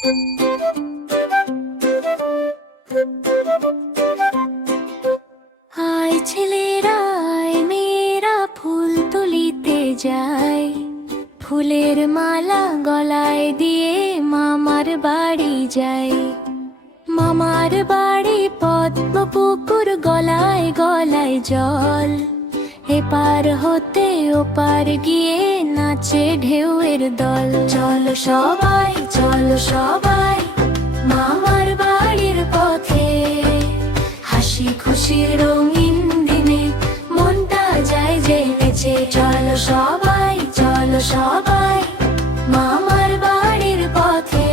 আয় ছেলেরা আয় মেয়েরা ফুল তুলিতে যায়, ফুলের মালা গলায় দিয়ে মামার বাড়ি যাই। মামার বাড়ি পদ্ম পুকুর, গলায় গলায় জল, এপার হতে ওপার গিয়ে নাচে ঢেউয়ের দল। চলো সবাই চলো সবাই মামার বাড়ির পথে, হাসি খুশির রঙিন দিনে মনটা যায় যে নেচে। চলো সবাই চলো সবাই মামার বাড়ির পথে,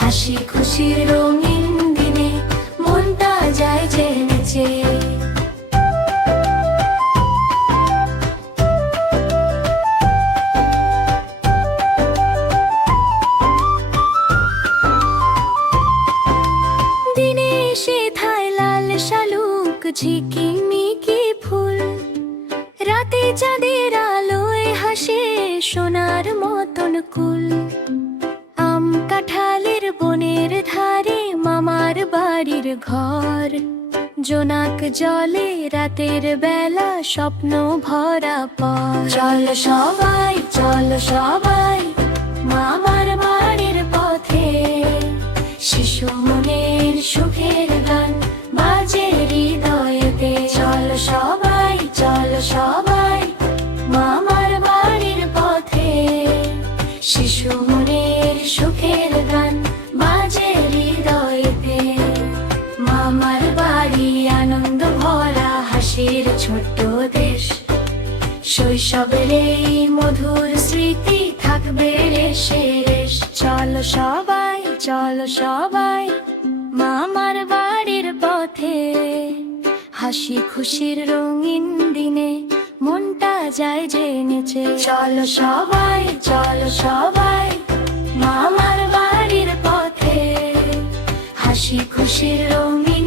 হাসি খুশির রঙিন দিনে মনটা যায় যে নেচে। দিনে এসে থায় লাল শালুক ঝিকিমিকি ফুল, রাতে চাঁদের আলোয় হাসে সোনার মতন কুল। আম কাঁঠালের বনের ধারে মামার বাড়ির ঘর, জোনাক জলে রাতের বেলা স্বপ্ন ভরা পর। চলো সবাই চলো সবাই মামার বাড়ির পথে, শিশু মনের সুখের গান বাজে হৃদয়েতে। চলো সবাই চলো সবাই মামার বাড়ির পথে, শিশু মনের সুখের গান বাজে হৃদয়েতে। মামার বাড়ি আনন্দ ভরা হাসির ছোট্ট দেশ, শৈশবের এই মধুর স্মৃতি থাকবে রেশে রেশ। চলো সবাই চলো সবাই মামার বাড়ির পথে, হাসি খুশির রঙিন দিনে মনটা যায় যে নেচে। চলো সবাই চলো সবাই মামার বাড়ির পথে, হাসি খুশির রঙিন